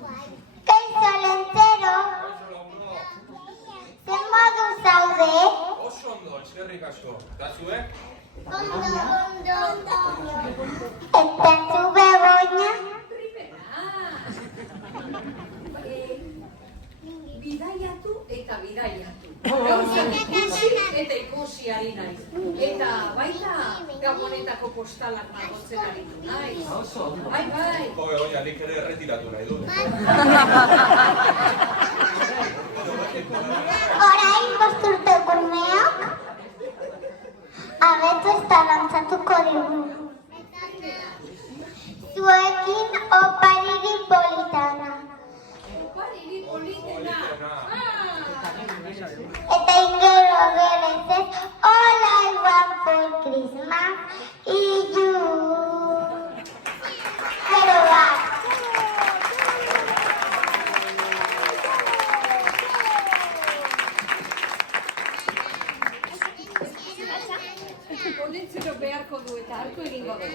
Kaixo lentzero, zer modu zaude? Oso ondo, eskerrik asko. Eta zuek? Ondo. Eta zu Begoña? Bidaiatu eta bidaiatu. Gauzak ikusi eta ikusi ari naiz. Eta baita Gabonetako postalak nagotzen ari naiz. Bai. Oia, nik ere erretiratu nahi dut. Orain 5 urteko umeok abetu ez dantzatuko digu. Zuekin oparirik politana. Oparirik politena. Eta ingero gerezez, all I want for Christmas is you. Gero bat. Honetzero beharko du eta harko egingo du.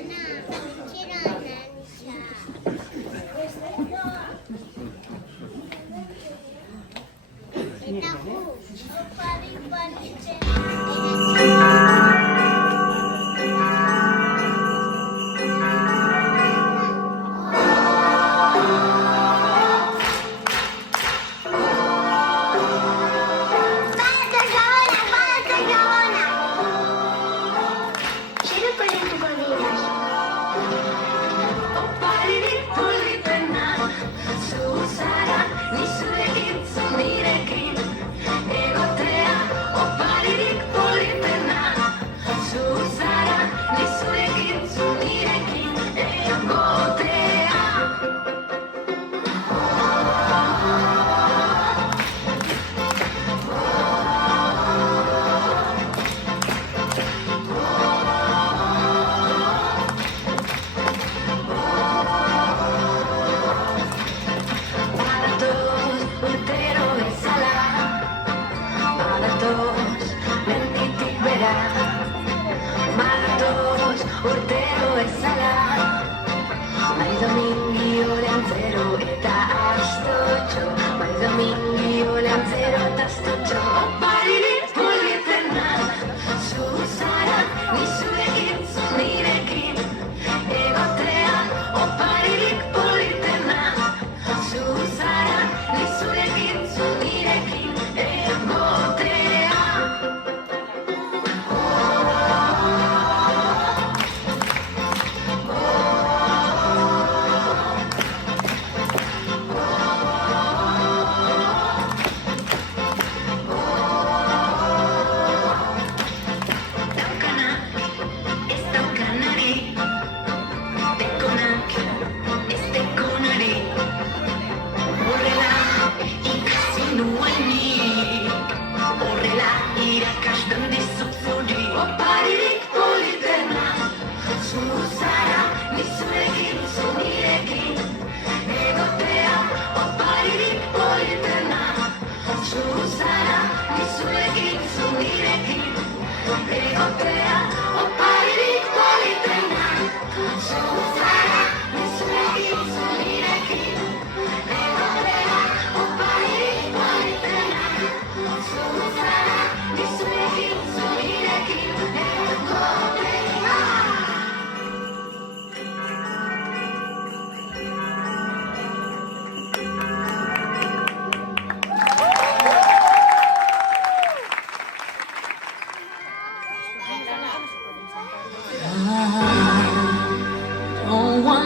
Oh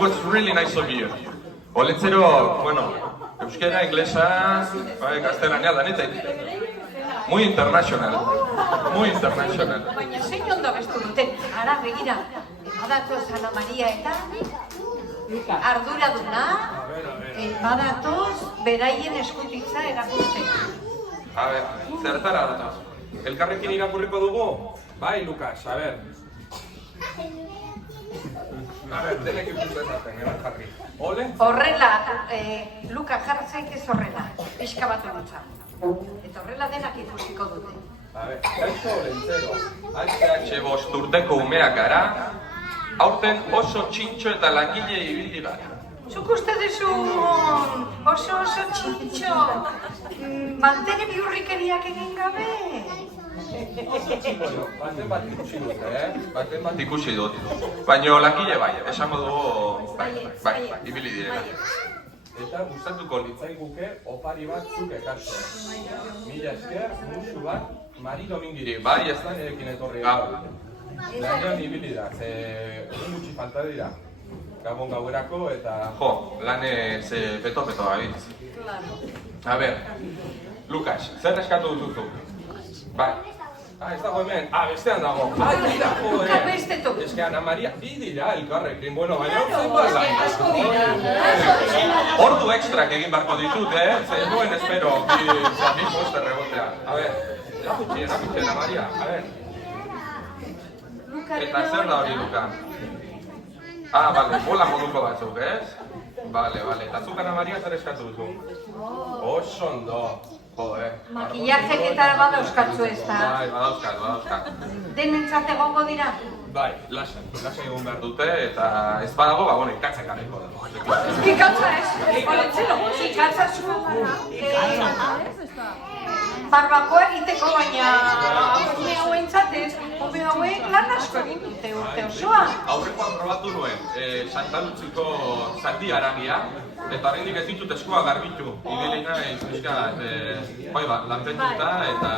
was really nice of you. Olentzero, bueno, euskera, inglesa, gaztelania danetek. Muy international. Muy international. Baina zein ondo bestu dute, ara begira, badatoz Ana Maria eta arduraduna, badatoz beraien eskutitza erakusten. A ver, zertara datoz. Elkarrekin irakurriko dugu? Bai, Lukas, a ver. A ver, denek ikusten zaten, jarri. Ole? Horrela, Luka jartzaik ez horrela, pixka bat honetza. Eta horrela denak ikusiko dute. A ver, gaixo Olentzero. HH bost urteko umeak gara, aurten oso txintxo eta langile ibildi gara. Zuk uste duzu oso txintxo, mantere bihurrikeriak egin gabe? Bueno, baten bat ikusi dute, Baten bat Ikusi dut, baina langile bai, esango dugu, bai, ibili direla. Eta gustatuko litzaiguke opari bat zuk ekartzen. Mila esker, musu bat, Mari Domingiri. Bai, ez da nirekin etorri. Lanean ibili da, egun gutxi falta dira. Gabon gauerako eta... Jo, lanez beto-beto gaitz. A ber, Lukas, zer eskatu duzuzu? Bai. Ez dago hemen. Bestean dago. Dira, Luka bestetu. Ez que Ana Maria, bi dira elkarrekin. Bueno, baina zen bat lain. Asko dira. Ordu ekstrak egin barko ditut, zer nuen espero, bi poster rebotea. A ber, erakutsi, Ana Maria, a ber. Eta zer da hori, Luka? Bale, bola moduko batzuk, ez? Bale, eta zuk Ana Maria zer eskatu duzu? Oso ondo. Makillajeak eta badauzkatzu ez da. Bai, badauzkat. Denentzat egongo dira? Bai, lasai egon behar dute eta ez badago, ikatzak gareko dago. Ikatza ez, Olentzero, ikatza zu. Barbakoa egiteko baina ume hauentzat ez, ume hauek lan asko egin dute urte osoa. Aurrekoan probatu nuen, Santa Lutziko zaldi haragia, eta horrendik ez ditut eskua garbitu. Ibili naiz, pixkat, lanpetuta eta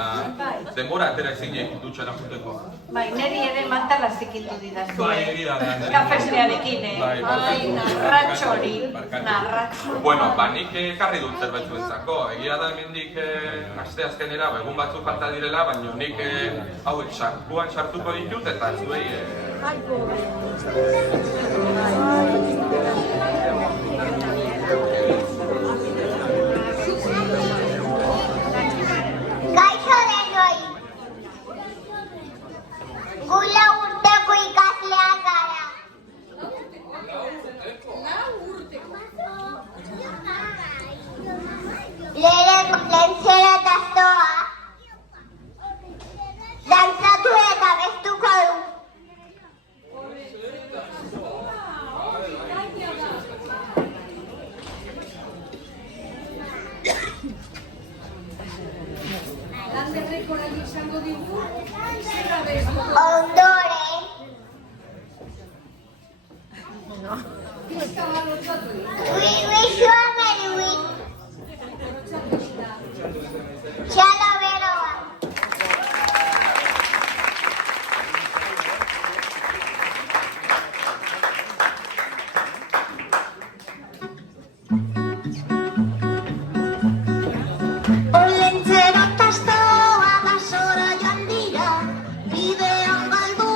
denbora atera ezinik dutxara juteko. Bai, niri ere mantala zikindu didazu. Bai, egia da. Kafesnearekin, narratxori. Bueno, nik ekarri dut zerbait zuentzako. Egia da hemendik asteazkenera, egun batzuk falta direla, baina nik hauek sarkuan sartuko ditut eta zuei... Gaixo denoi. Gula urteko ikasleak gara. Lehentzera daztoa. Dantzatu eta bestuko du. Landerreko orain izango digu, zerra bestu. Ondoren. Pizka bat lotzatu ditu. Wish you a merry week. Txalo beroa. Olentzero tastoa basora joan dira, bidean galdu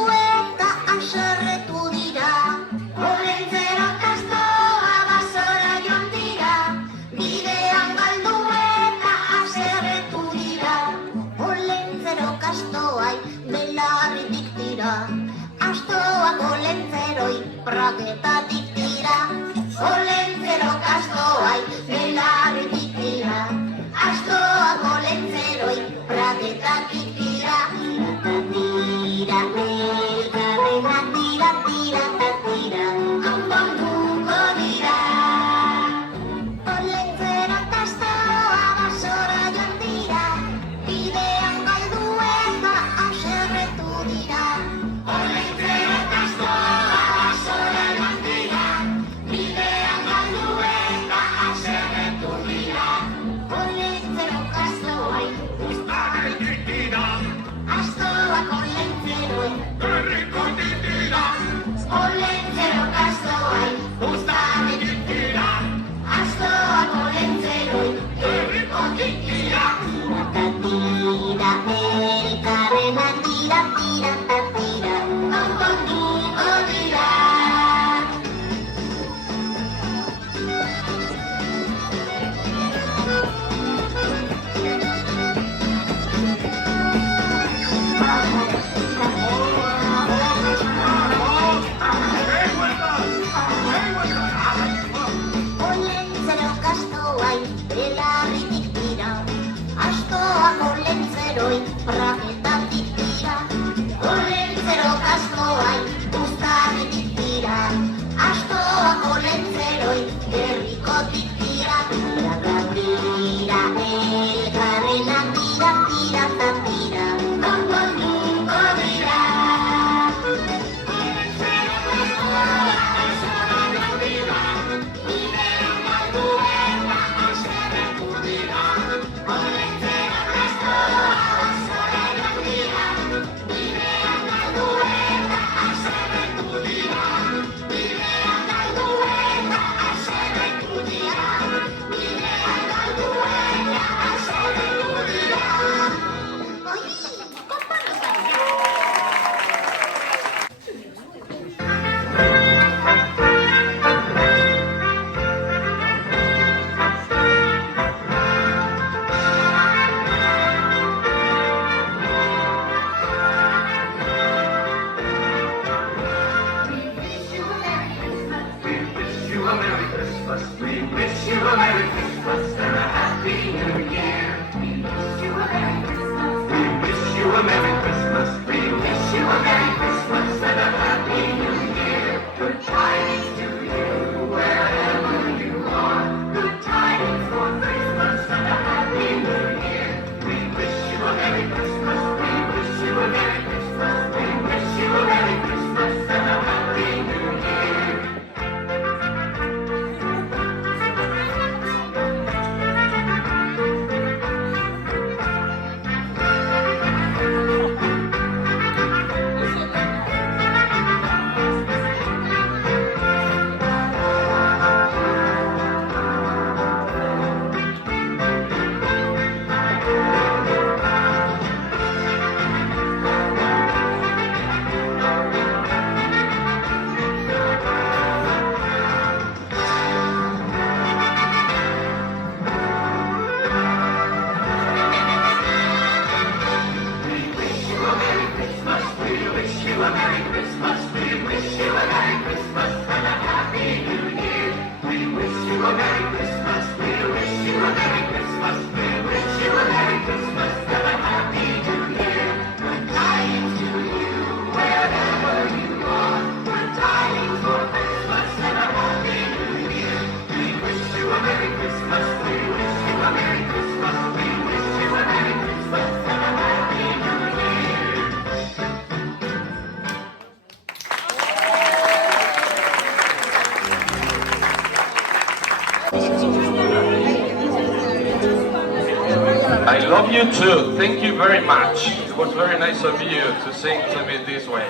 I love you too. Thank you very much. It was very nice of you to sing to me this way.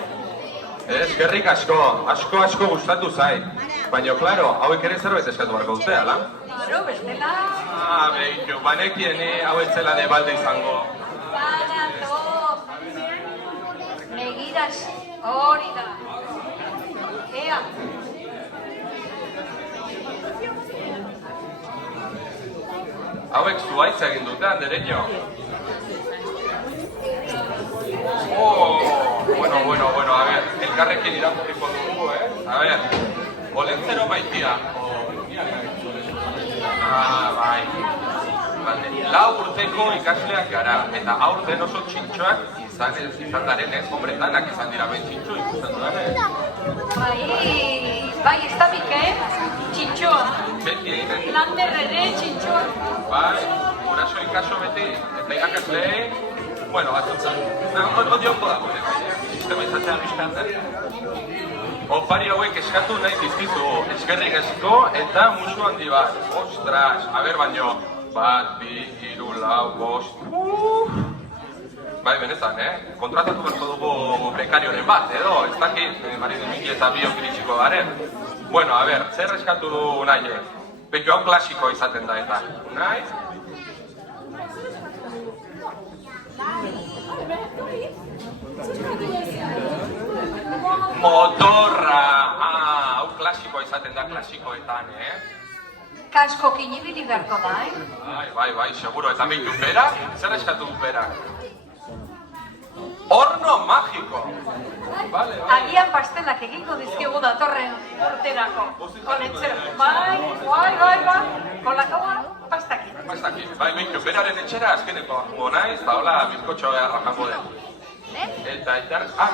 Eskerrik asko, asko gustatu zait. Baina, klaro, hauek ere zerbait eskatu barko dute, ala? Claro, bestela. Behitu, banekieni hau etzela de balde izango. Barato. Megiras, hori da. Ea. Hauek zuaitz egin dute, andereño. Bueno, a ver, elkarrekin irakurriko dugu, A ver, olentzero baitia. Bai. Lau urteko ikasleak gara, eta aurten oso txintxoak izan daren ez, hombre, danak izan dira ben txintxo ikusten dudan, Bai, ez da bike, txintxoa. Beti egiten. Landerrere txintxoa. Bai, guraso ikaso beti, eta irakasleei, bueno, batzutzen. Odioko dago, sistema izatea bizkantzen. Opari hauek eskatu nahi dizkizu, eskerrik asko eta musu handi bat. Ostras, a ber baino, 1, 2, 3, 4, 5. Bai, benetan, kontratatu berko dugu bekarioren bat, edo, ez dakit, Marido Miki eta biok iritsiko garen. Bueno, a ber, zer eskatu du nahi, Beto hau klasiko izaten da eta. Nahi? Motorra! Hau klasikoa izaten da klasikoetan, Kaskokin ibili beharko da, Bai, seguro. Eta behitu, berak? Zer eskatu du berak? Horno magiko! Vale. Agian pastelak egingo dizkigu datorren urterako. Kolentzero. Bai. Kolakaua, pastakin. Bai, behitu, beraren etxera azkeneko jango naiz, eta hola, bizkotxo beharra jango den. Eta,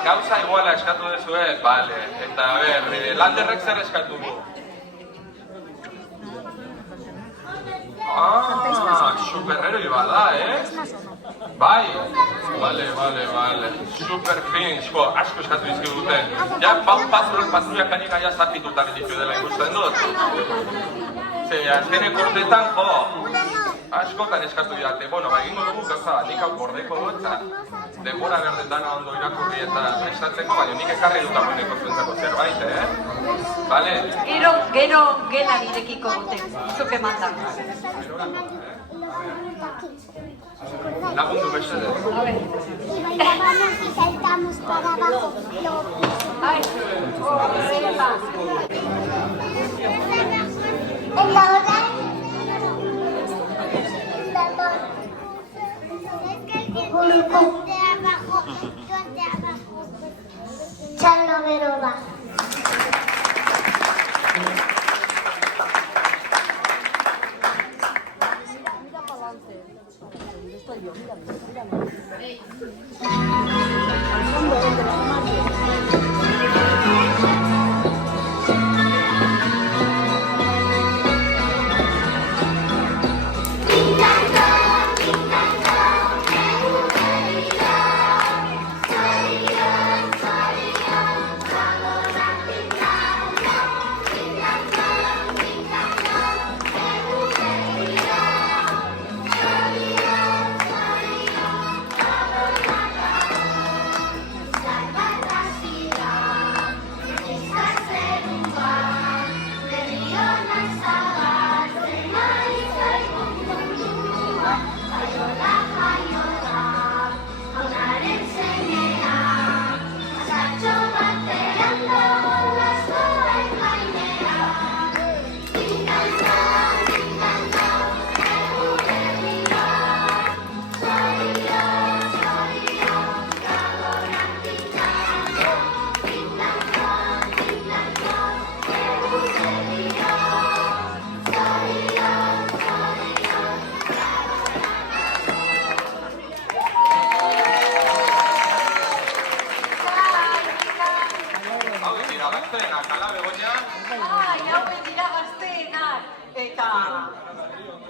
gauza iguala eskatu dezue, bale. Eta, a ber, Landerrek zer eskatu du? Superheroi bada, Bai, bale. Super fins, asko eskatu dizkigu dute. Ja, patruak ari gaia zapitutan ditu dela ikusten dut. Azkeneko urteetan, askotan eskatu didate. Bueno, egingo dugu gauza bat, nik hau bordeko dut, eta denbora berdetan ondo irakurri eta prestatzeko, baina nik ekarri dut amoneko zuentzako zerbait, Bale? Gero gela direkiko dute, zuke mandak. Lagundu beste dut. Y bailamos y saltamos para abajo. Ai, horrela. En la hora. Donde abajo. Charlo Verova.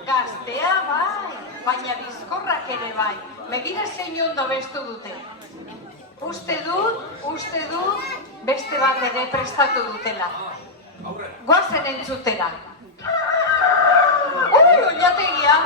Gaztea bai, baina bizkorrak ere bai. Begira zein ondo bestu dute. Uste dut, beste bat ere prestatu dutela. Goazen entzutera. Oiategia!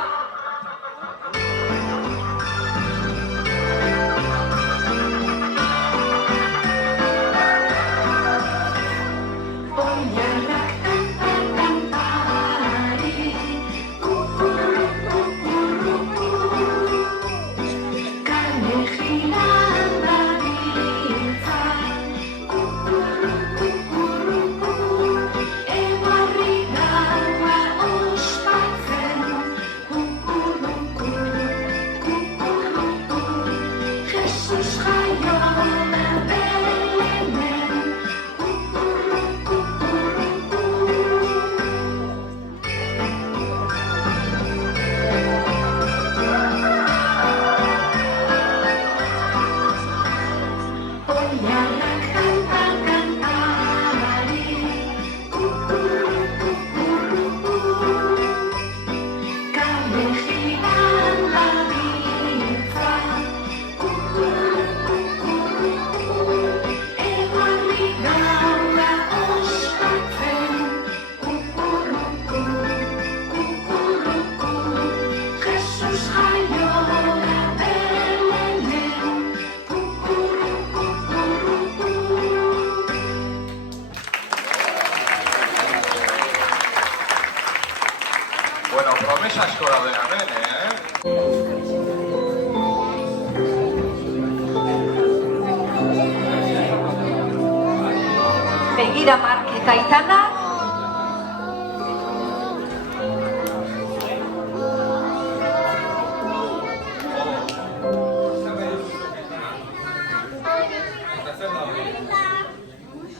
Begira Mark eta Aitana.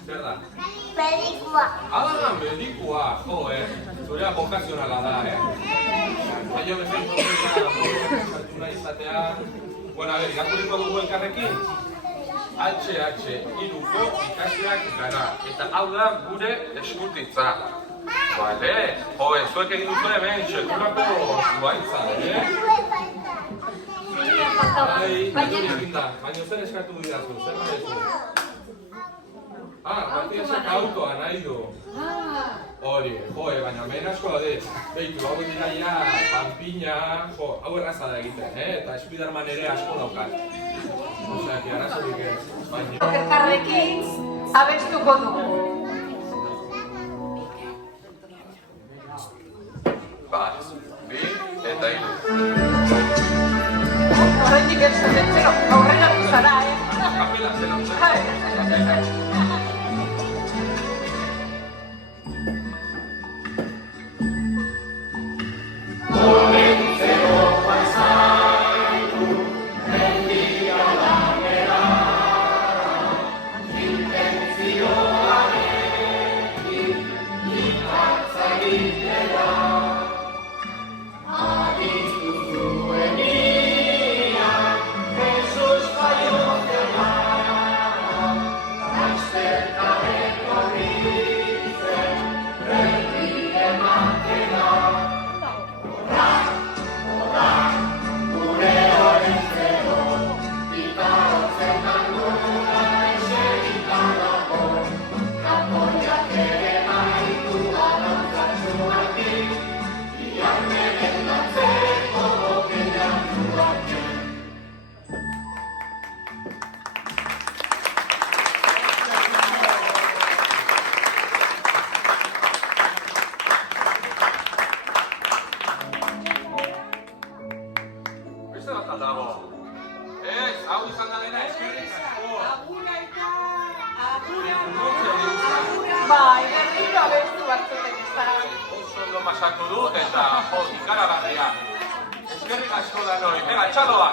Zer da? Pelikua. Medikua, zurea bokazionala da, Baina bezain sartu nahi izatea. Bueno, a ver, irakurriko dugu elkarrekin? HH iruko ikasleak gara, eta hau da gure eskutitza. Bale, zuek egin duzu hemen sekulako zuaitza, Baina zer eskatu didazu, zer nahi zu? Matiasek autoa nahi du. Hori, baina mehen asko da dut. Beitu, hau dira ja, panpina, hau erraza da egiten, eta Spiderman ere asko daukat. Osea, ki arazorik ez. Elkarrekin abestuko dugu. Bat, bi eta hiru. Horretik ez zentzero, aurrera zara, Kapela zela. Berriro abestu batzuetan izan. Oso ondo pasatu dut eta ikaragarria. Eskerrik asko da noi. Venga, txaloa!